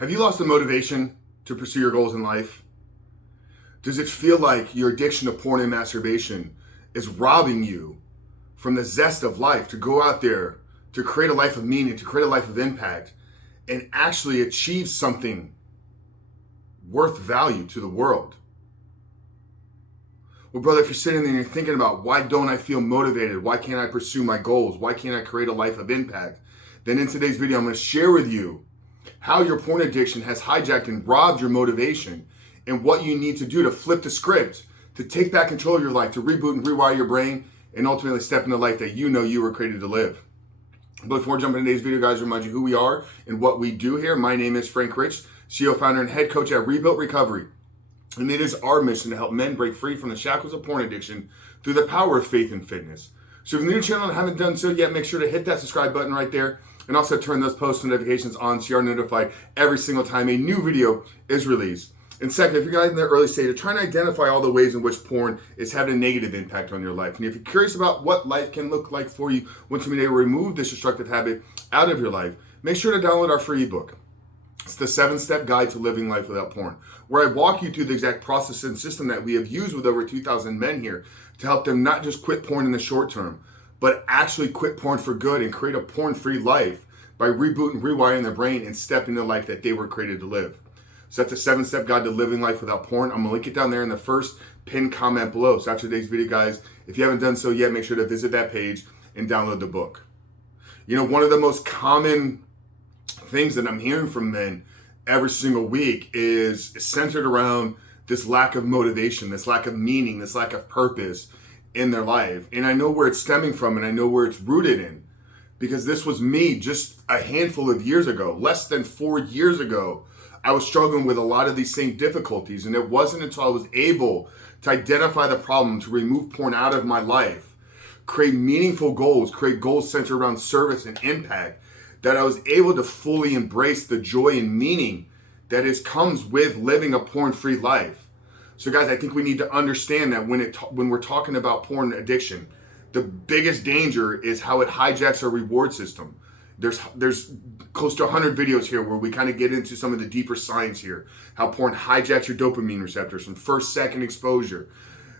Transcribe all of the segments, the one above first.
Have you lost the motivation to pursue your goals in life? Does it feel like your addiction to porn and masturbation is robbing you from the zest of life to go out there, to create a life of meaning, to create a life of impact, and actually achieve something worth value to the world? Well, brother, if you're sitting there and you're thinking about why don't I feel motivated? Why can't I pursue my goals? Why can't I create a life of impact? Then in today's video, I'm going to share with you how your porn addiction has hijacked and robbed your motivation and what you need to do to flip the script, to take back control of your life, to reboot and rewire your brain, and ultimately step into the life that you know you were created to live. But before jumping into today's video, guys, remind you who we are and what we do here. My name is Frank Rich, CEO, founder, and head coach at Rebuilt Recovery. And it is our mission to help men break free from the shackles of porn addiction through the power of faith and fitness. So if you're new to the channel and haven't done so yet, make sure to hit that subscribe button right there. And also turn those post notifications on so you are notified every single time a new video is released. And second, if you're guys in the early stage of trying to identify all the ways in which porn is having a negative impact on your life, and if you're curious about what life can look like for you once you've been able to remove this destructive habit out of your life, make sure to download our free ebook. It's the 7-step guide to living life without porn, where I walk you through the exact process and system that we have used with over 2,000 men here to help them not just quit porn in the short term, but actually quit porn for good and create a porn-free life by rebooting, rewiring their brain, and stepping into the life that they were created to live. So that's the 7-step guide to living life without porn. I'm gonna link it down there in the first pinned comment below. So after today's video, guys, if you haven't done so yet, make sure to visit that page and download the book. You know, one of the most common things that I'm hearing from men every single week is centered around this lack of motivation, this lack of meaning, this lack of purpose in their life. And I know where it's stemming from, and I know where it's rooted in, because this was me just a handful of years ago. Less than 4 years ago, I was struggling with a lot of these same difficulties. And it wasn't until I was able to identify the problem, to remove porn out of my life, create meaningful goals, create goals centered around service and impact, that I was able to fully embrace the joy and meaning that comes with living a porn-free life. So guys, I think we need to understand that when we're talking about porn addiction, the biggest danger is how it hijacks our reward system. There's close to 100 videos here where we kind of get into some of the deeper science here. How porn hijacks your dopamine receptors from second exposure.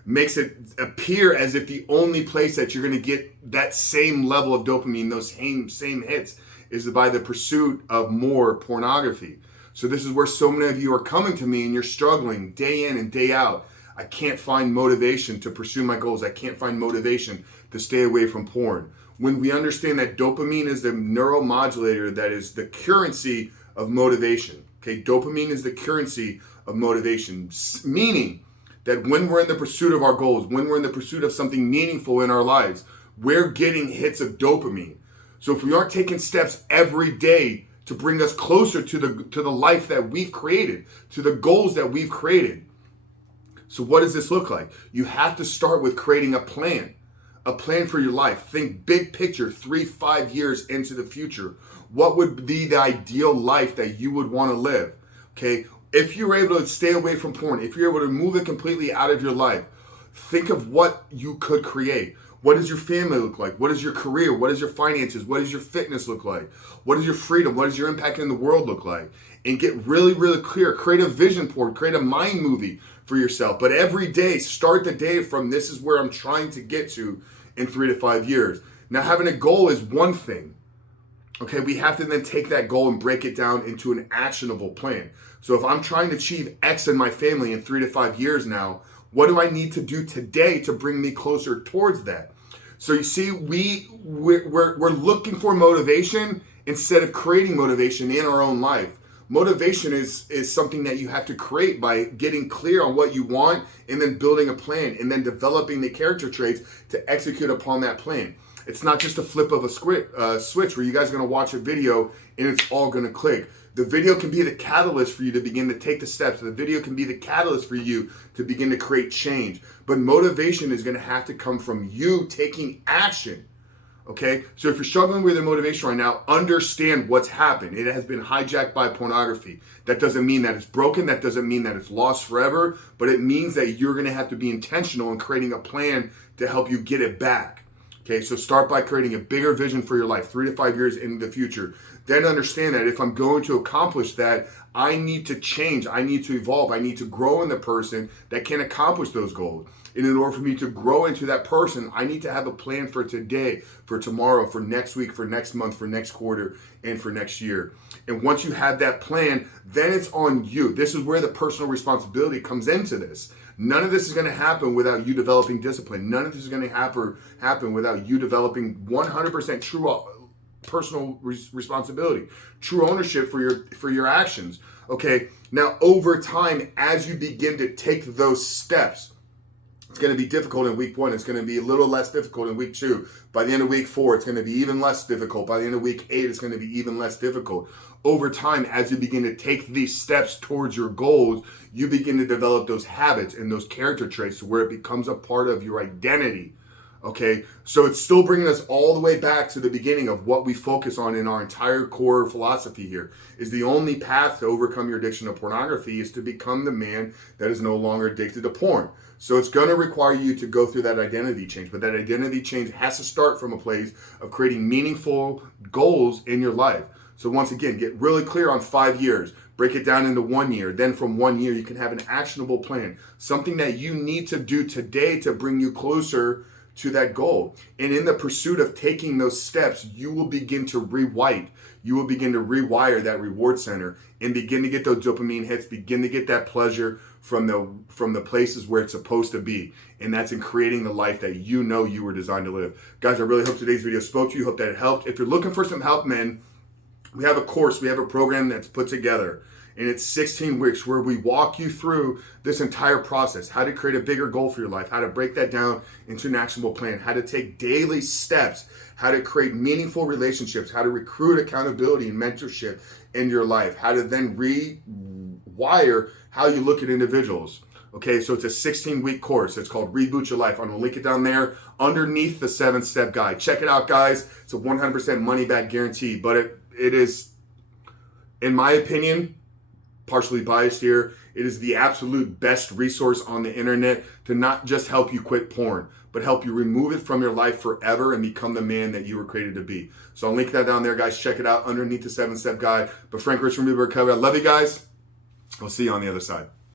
Makes it appear as if the only place that you're going to get that same level of dopamine, those same hits, is by the pursuit of more pornography. So this is where so many of you are coming to me and you're struggling day in and day out. I can't find motivation to pursue my goals. I can't find motivation to stay away from porn. When we understand that dopamine is the neuromodulator that is the currency of motivation. Okay, dopamine is the currency of motivation, meaning that when we're in the pursuit of our goals, when we're in the pursuit of something meaningful in our lives, we're getting hits of dopamine. So if we aren't taking steps every day to bring us closer to the life that we've created, to the goals that we've created. So what does this look like? You have to start with creating a plan for your life. Think big picture, 3-5 years into the future. What would be the ideal life that you would want to live? Okay, if you're able to stay away from porn, if you're able to move it completely out of your life, think of what you could create. What does your family look like? What is your career? What is your finances? What does your fitness look like? What is your freedom? What does your impact in the world look like? And get really, really clear. Create a vision board. Create a mind movie for yourself. But every day, start the day from this is where I'm trying to get to in 3 to 5 years. Now, having a goal is one thing. Okay, we have to then take that goal and break it down into an actionable plan. So if I'm trying to achieve X in my family in 3 to 5 years now, what do I need to do today to bring me closer towards that? So you see, we're looking for motivation instead of creating motivation in our own life. Motivation is something that you have to create by getting clear on what you want and then building a plan and then developing the character traits to execute upon that plan. It's not just a flip of a switch where you guys are going to watch a video and it's all going to click. The video can be the catalyst for you to begin to take the steps. The video can be the catalyst for you to begin to create change. But motivation is going to have to come from you taking action. Okay? So if you're struggling with your motivation right now, understand what's happened. It has been hijacked by pornography. That doesn't mean that it's broken. That doesn't mean that it's lost forever. But it means that you're going to have to be intentional in creating a plan to help you get it back. Okay, so start by creating a bigger vision for your life, 3 to 5 years into the future. then understand that if I'm going to accomplish that, I need to change, I need to evolve, I need to grow in the person that can accomplish those goals. And in order for me to grow into that person, I need to have a plan for today, for tomorrow, for next week, for next month, for next quarter, and for next year. And once you have that plan, then it's on you. This is where the personal responsibility comes into this. None of this is going to happen without you developing discipline. None of this is going to happen without you developing 100% true personal responsibility, true ownership for your actions. Okay, now over time, as you begin to take those steps, it's going to be difficult in week 1. It's going to be a little less difficult in week 2. By the end of week 4, it's going to be even less difficult. By the end of week 8, it's going to be even less difficult. Over time, as you begin to take these steps towards your goals, you begin to develop those habits and those character traits where it becomes a part of your identity. Okay, so it's still bringing us all the way back to the beginning of what we focus on in our entire core philosophy here. Is the only path to overcome your addiction to pornography is to become the man that is no longer addicted to porn. So it's going to require you to go through that identity change, but that identity change has to start from a place of creating meaningful goals in your life. So once again, get really clear on 5 years. Break it down into 1 year. Then from 1 year, you can have an actionable plan. Something that you need to do today to bring you closer to that goal. And in the pursuit of taking those steps, you will begin to rewire. You will begin to rewire that reward center and begin to get those dopamine hits, begin to get that pleasure from the places where it's supposed to be. And that's in creating the life that you know you were designed to live. Guys, I really hope today's video spoke to you. Hope that it helped. If you're looking for some help, man, we have a course, we have a program that's put together. And it's 16 weeks where we walk you through this entire process, how to create a bigger goal for your life, how to break that down into an actionable plan, how to take daily steps, how to create meaningful relationships, how to recruit accountability and mentorship in your life, how to then rewire how you look at individuals. Okay, so it's a 16-week course. It's called Reboot Your Life. I'm going to link it down there underneath the 7-step guide. Check it out, guys. It's a 100% money back guarantee, but it is, in my opinion, partially biased here, it is the absolute best resource on the internet to not just help you quit porn, but help you remove it from your life forever and become the man that you were created to be. So I'll link that down there, guys. Check it out underneath the 7-step guide. But Frank Rich from Recovery. I love you guys. I'll see you on the other side.